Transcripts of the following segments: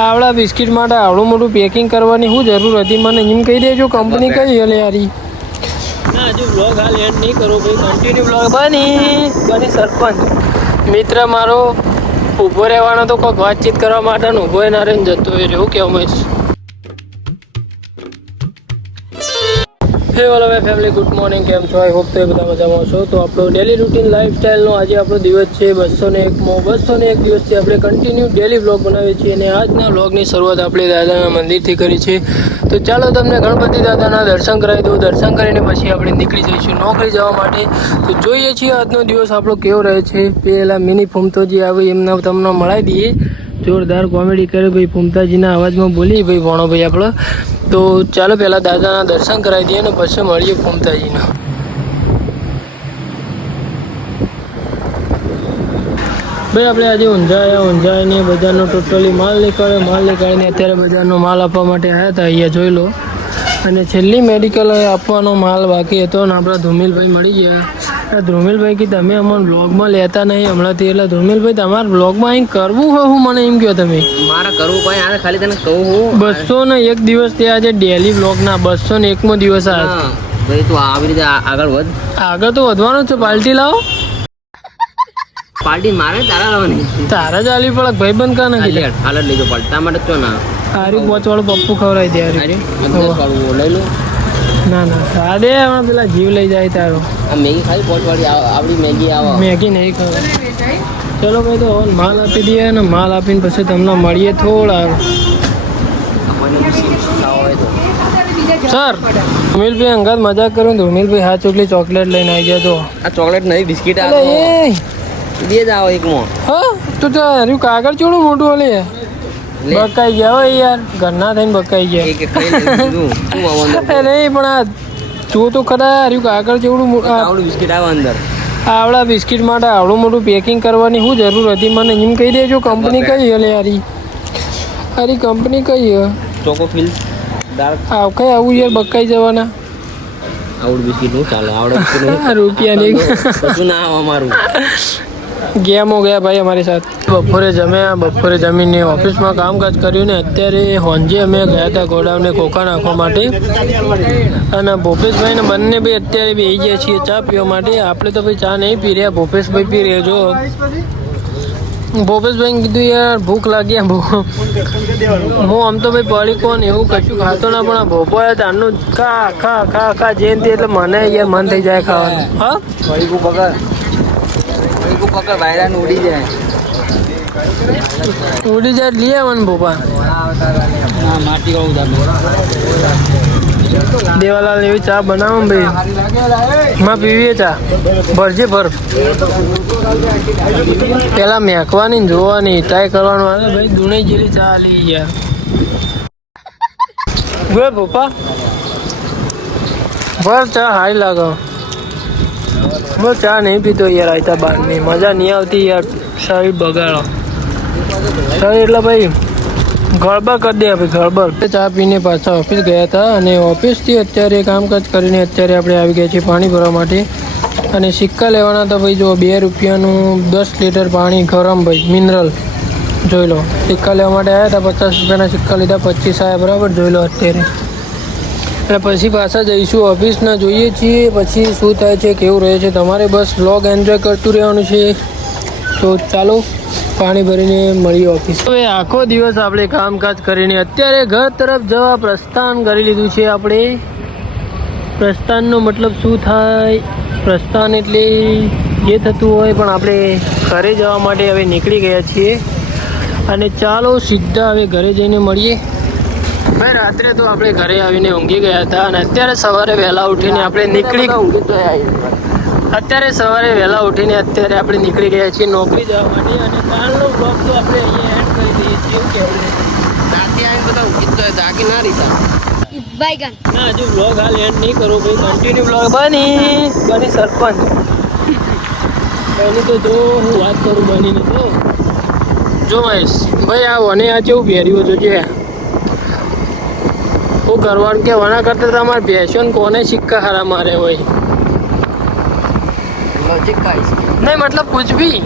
આવડા બિસ્કિટ માટે આવડું મોટું પેકિંગ કરવાની શું જરૂર હતી? મને એમ કહી દેજો કંપની કઈ હલે યારી. ના હજુ બ્લોગ હાલ એન્ડ નહીં કરો ભાઈ, કન્ટિન્યુ બ્લોગ. બની સરપંચ મિત્ર મારો ઊભો રહેવાનો તો કોઈક વાતચીત કરવા માટે ઊભો ના રહીને જતો હોય એવું કેવું મહેશ. હે વાલા ભાઈ ફેમિલી, ગુડ મોર્નિંગ. કેમ છો? આઈ હોપ તો એ બધા મજામાં છો. તો આપણો ડેલી રૂટીન લાઈફસ્ટાઈલનો આજે આપણો દિવસ છે 201 દિવસથી આપણે કન્ટિન્યુ ડેલી વ્લોગ બનાવીએ છીએ અને આજના વ્લોગની શરૂઆત આપણે દાદાના મંદિરથી કરી છે. તો ચાલો તમને ગણપતિ દાદાના દર્શન કરાવી દઉં. દર્શન કરીને પછી આપણે નીકળી જઈશું નોકરી જવા માટે. તો જોઈએ છીએ આજનો દિવસ આપણો કેવો રહે છે. પેલા મિની ફૂમતો જે આવે એમને તમને મળાવી દઈએ. જોરદાર કોમેડી કરે ભાઈ, ફૂમતાજીના અવાજમાં બોલી ભાઈ ભણો ભાઈ આપણો. તો ચાલો પહેલાં દાદાના દર્શન કરાવી દઈએ ને પછી મળીએ ફૂમતાજીના. ભાઈ આપણે આજે ઊંઝાઈને બજારનો ટોટલી માલ નીકાળીને અત્યારે બજારનો માલ આપવા માટે આવ્યા હતા. અહીંયા જોઈ લો. અને છેલ્લી મેડિકલ આપવાનો માલ બાકી હતો ને આપણા ધુમિલભાઈ મળી ગયા. ધ્રુમિલભાઈ કે તમે અમને બ્લોગમાં લેતા નહીં હમણાંથી, એટલે ધ્રુમિલભાઈ તમારે બ્લોગમાં અહીં કરવું હોય હું મને એમ કહો તમે? મારે કરવું કોઈ આ ખાલી તને કહું હું 201 દિવસ તે આજે ડેલી બ્લોગના 201મો દિવસ આ ભાઈ. તું આવી રીતે આગળ વધ. આગળ તો વધવાનું છે. પાર્ટી લાવો. પાર્ટી મારે તારા લાવવાની? તારા જ આલી પડે ભાઈ બંધ કા નથી હાલત લેજો પાર્ટી તા માટે ચો ના હારી 5 વાળું પપ્પુ ખવડાવી દે. લઈ લો. ના સાદે હમણાં પેલા જીવ લઈ જાય તારો. આ મેગી ખાલી 5 વાળી આવડી મેગી આવે. મેગી નહીં ખવડાવી. ચલો ભાઈ તો માલ આપી દઈએ ને માલ આપીને પછી તમને મળીએ થોડા. સર ધુમિલભાઈ અંગાત મજાક કરું. ધુમિલભાઈ હા ચોટલી ચોકલેટ લઈને આવી ગયા. તો આ ચોકલેટ નહીં બિસ્કિટ આવે દે જ આવો એકમાં. હા તું તો હર્યું કાગળ ચોડું મોટું હલે બકાઈ ગયા હોય યાર. ઘરના થઈને બકાઈ ગયા. નહીં પણ આ જો તો ખરા હર્યું કાગળ જેવડું બિસ્કિટ આવે અંદર. આવડા બિસ્કિટ માટે આવડું મોટું પેકિંગ કરવાની શું જરૂર હતી? મને એમ કહી દેજો કંપની કઈ હલે યારી. અરે કંપની કઈ હ? ચોકોફિલ ડાર્ક. કઈ આવું યાર બકાઈ જવાના. આવડું બિસ્કિટ નું ચાલે. આવડે રૂપિયાની કશું ના આવે અમારું. ગેમ હો ગયા ભાઈ અમારી સાથે. બપોરે જમીને ઓફિસમાં કામકાજ કર્યું ને અત્યારે હોંજે અમે ગયા હતા ગોડાઉનને ખોખા નાખવા માટે. અને ભૂપેશભાઈને બંને ભાઈ અત્યારે બેસી ગયા છીએ ચા પીવા માટે. આપણે તો ભાઈ ચા નહીં પી રહ્યા, ભૂપેશભાઈ પી રહ્યા. જો ભૂપેશભાઈને કીધું યાર ભૂખ લાગી. હું આમ તો ભાઈ પડી કોણ એવું કશું ખાતો ના, પણ આ ભોપો તારનું ખા જેમ તે એટલે મને યાર મન થઈ જાય ખાવાનું. હા પકડ વાયરા ઉડી જાય લઈ આવવાનું ભોપા. દેવાલાલ એવી ચા બનાવો ને ભાઈ. માં પીવીએ ચા ભરજે ભર. પેલા મેકવાની ને જોવાની ટ્રાય કરવાનું આવે ભાઈ. દુણી જેવી ચા લઈ ગયા ગયો ભોપા. ભર ચા હારી લાગો. હું ચા નહીં પીતો યાર. આયતા બહારની મજા નહીં આવતી યાર. શરીર બગાડો શરીર એટલે ભાઈ ગળબડ કરી દે ભાઈ ગળબડ. ચા પીને પાછા ઓફિસ ગયા હતા અને ઓફિસથી અત્યારે કામકાજ કરીને અત્યારે આપણે આવી ગયા છીએ પાણી ભરવા માટે. અને સિક્કા લેવાના હતા ભાઈ. જો 2 રૂપિયાનું 10 લીટર પાણી ગરમ ભાઈ મિનરલ. જોઈ લો સિક્કા લેવા માટે આવ્યા હતા. 50 રૂપિયાના સિક્કા લીધા. 25 આવ્યા બરાબર. જોઈ લો અત્યારે. એટલે પછી પાછા જઈશું ઓફિસના. જોઈએ છીએ પછી શું થાય છે કેવું રહે છે. તમારે બસ વ્લોગ એન્જોય કરતું રહેવાનું છે. તો ચાલો પાણી ભરીને મળીએ ઓફિસ. હવે આખો દિવસ આપણે કામકાજ કરીને અત્યારે ઘર તરફ જવા પ્રસ્થાન કરી લીધું છે આપણે. પ્રસ્થાનનો મતલબ શું થાય? પ્રસ્થાન એટલે જે થતું હોય, પણ આપણે ઘરે જવા માટે હવે નીકળી ગયા છીએ. અને ચાલો સીધા હવે ઘરે જઈને મળીએ. ભાઈ રાત્રે તો આપણે ઘરે આવીને ઊંઘી ગયા હતા અને અત્યારે સવારે વહેલા ઉઠીને આપણે નીકળી ગયા છીએ નોકરી જવા માટે. અને કાલનો બ્લોગ તો આપણે અહીંયા એડ કરી દઈએ છીએ. એવું કહેવું રાતે આવીને બધા ઊંઘી તો જાગી ના રીતા ના હજુ બ્લોગ હાલ એન્ડ નહીં કરો ભાઈ, કન્ટિન્યુ બ્લોગ. બની સરપંચ બની તો જો હું વાત કરું બનીને તો જો મહેશ ભાઈ આ વને આ કેવું પહેર્યું જોજે. શું કરવાનું કે વના કરતા તમારે ભેંસો કોને સિક્કા હારા મારે હોય નહીં, મતલબ કુછ ભી.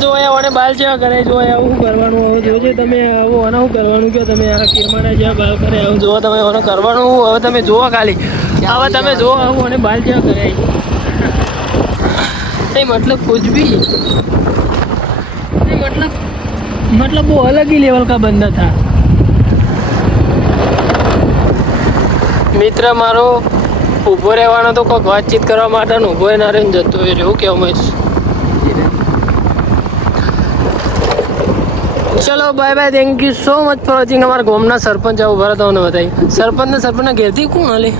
જો અહીંયા વને બાલ જેવા કરે. જો અહીંયા શું કરવાનું હવે જોજે તમે આવો આને શું કરવાનું કે તમે આ કિરમાના જ્યાં બાલ કરે આવું જોવો તમે આને કરવાનું હવે તમે જોવો ખાલી હવે તમે જોવો આવું અને બાલ જ્યાં કરે नहीं मतलब कुछ भी नहीं मतलब वो अलग ही लेवल का बंदा था મિત્ર મારો ઊભો રહેવાનો તો કોઈક વાતચીત કરવા માટે ઊભો ના રહીને જતો હોય એવું કેવું મહેશ ચલો bye bye thank you so much for watching અમારા ગામના સરપંચ આવું ભરત તમને બતાવી સરપંચના ઘેરથી કોણ હાલે